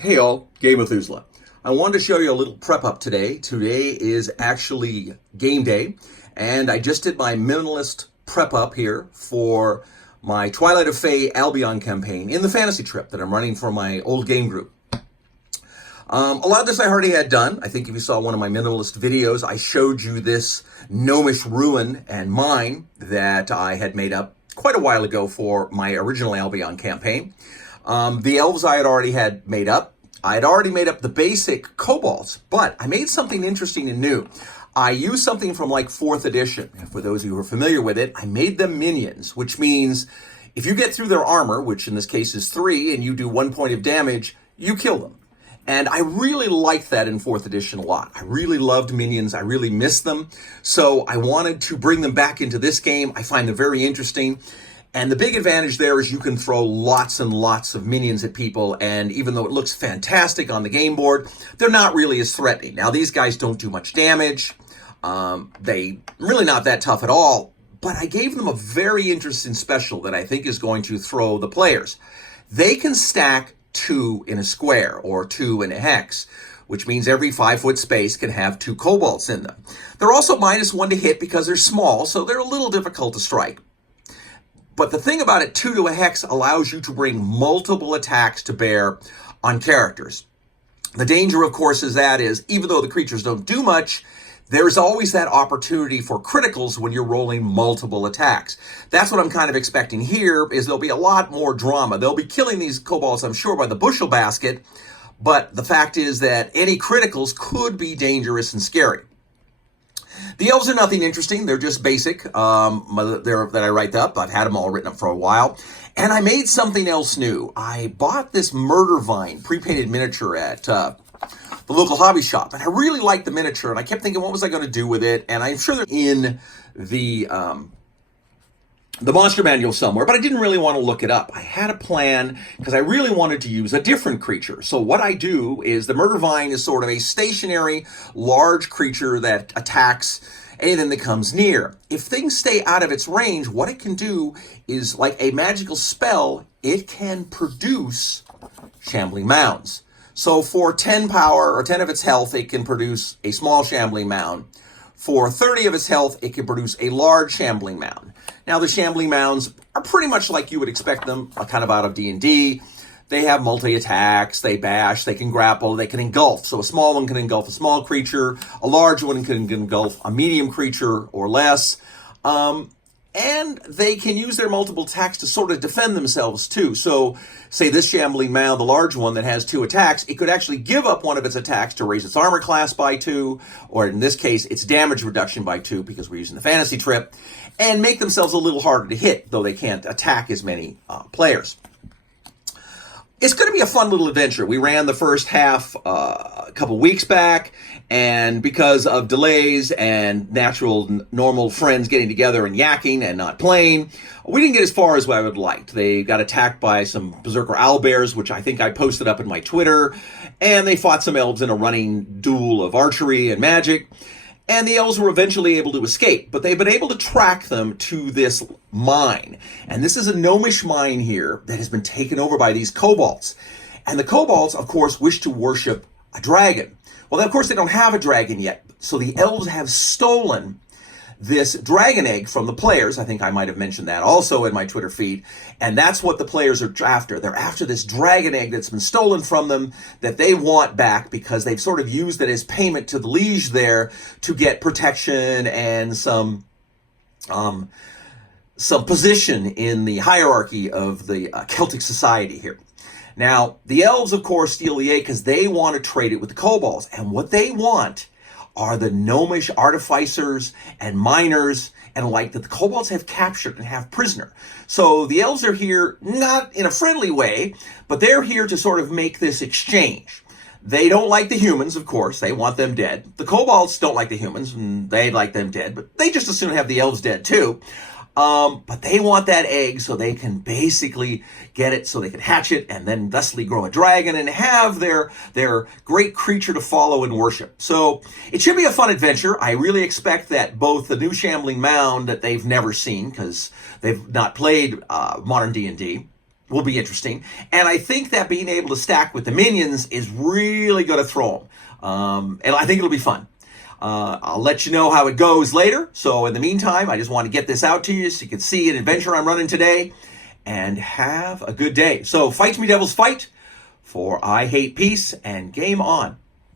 Hey all, Game Methuselah. I wanted to show you a little prep up today. Today is actually game day, and I just did my minimalist prep up here for my Twilight of Fey Albion campaign in the fantasy trip that I'm running for my old game group. A lot of this I already had done. I think if you saw one of my minimalist videos, I showed you this gnomish ruin and mine that I had made up quite a while ago for my original Albion campaign. The elves I had already had made up. I had already made up the basic kobolds, but I made something interesting and new. I used something from like 4th edition. And for those of you who are familiar with it, I made them minions, which means if you get through their armor, which in this case is 3, and you do 1 point of damage, you kill them. And I really liked that in 4th edition a lot. I really loved minions. I really missed them. So I wanted to bring them back into this game. I find them very interesting. And the big advantage there is you can throw lots and lots of minions at people, and even though it looks fantastic on the game board, they're not really as threatening. Now, these guys don't do much damage. They really not that tough at all, but I gave them a very interesting special that I think is going to throw the players. They can stack 2 in a square or 2 in a hex, which means every 5-foot space can have 2 kobolds in them. They're also -1 to hit because they're small, so they're a little difficult to strike. But the thing about it, 2 to a hex allows you to bring multiple attacks to bear on characters. The danger, of course, is even though the creatures don't do much, there's always that opportunity for criticals when you're rolling multiple attacks. That's what I'm kind of expecting here, is there'll be a lot more drama. They'll be killing these kobolds, I'm sure, by the bushel basket, but the fact is that any criticals could be dangerous and scary. The elves are nothing interesting. They're just basic. That I write up. I've had them all written up for a while. And I made something else new. I bought this murder vine pre-painted miniature at the local hobby shop. And I really liked the miniature. And I kept thinking, what was I going to do with it? And I'm sure they're in the monster manual somewhere, but I didn't really want to look it up. I had a plan because I really wanted to use a different creature. So what I do is the murder vine is sort of a stationary, large creature that attacks anything that comes near. If things stay out of its range, what it can do is, like a magical spell, it can produce shambling mounds. So for 10 power or 10 of its health, it can produce a small shambling mound. For 30 of its health, it can produce a large shambling mound. Now, the shambling mounds are pretty much like you would expect them, kind of out of D&D. They have multi-attacks, they bash, they can grapple, they can engulf. So a small one can engulf a small creature, a large one can engulf a medium creature or less. And they can use their multiple attacks to sort of defend themselves too. So say this shambling mound, the large one that has 2 attacks, it could actually give up one of its attacks to raise its armor class by 2, or in this case, its damage reduction by 2 because we're using the fantasy trip, and make themselves a little harder to hit, though they can't attack as many players. It's going to be a fun little adventure. We ran the first half a couple weeks back, and because of delays and normal friends getting together and yakking and not playing, we didn't get as far as I would have liked. They got attacked by some berserker owlbears, which I think I posted up in my Twitter, and they fought some elves in a running duel of archery and magic. And the elves were eventually able to escape, but they've been able to track them to this mine. And this is a gnomish mine here that has been taken over by these kobolds. And the kobolds, of course, wish to worship a dragon. Well, of course, they don't have a dragon yet. So the elves have stolen this dragon egg from the players. I think I might have mentioned that also in my Twitter feed. And that's what the players are after. They're after this dragon egg that's been stolen from them that they want back because they've sort of used it as payment to the liege there to get protection and some position in the hierarchy of the Celtic society here. Now, the elves, of course, steal the egg because they want to trade it with the kobolds. And what they want are the gnomish artificers and miners and like that the kobolds have captured and have prisoner. So the elves are here not in a friendly way, but they're here to sort of make this exchange. They don't like the humans, of course. They want them dead. The kobolds don't like the humans, and they like them dead, but they just as soon have the elves dead too. But they want that egg so they can basically get it so they can hatch it and then thusly grow a dragon and have their great creature to follow and worship. So it should be a fun adventure. I really expect that both the new Shambling Mound that they've never seen because they've not played modern D&D, will be interesting. And I think that being able to stack with the minions is really going to throw them. And I think it'll be fun. I'll let you know how it goes later. So in the meantime, I just want to get this out to you so you can see an adventure I'm running today. And have a good day. So fight me, devils, fight. For I hate peace, and game on.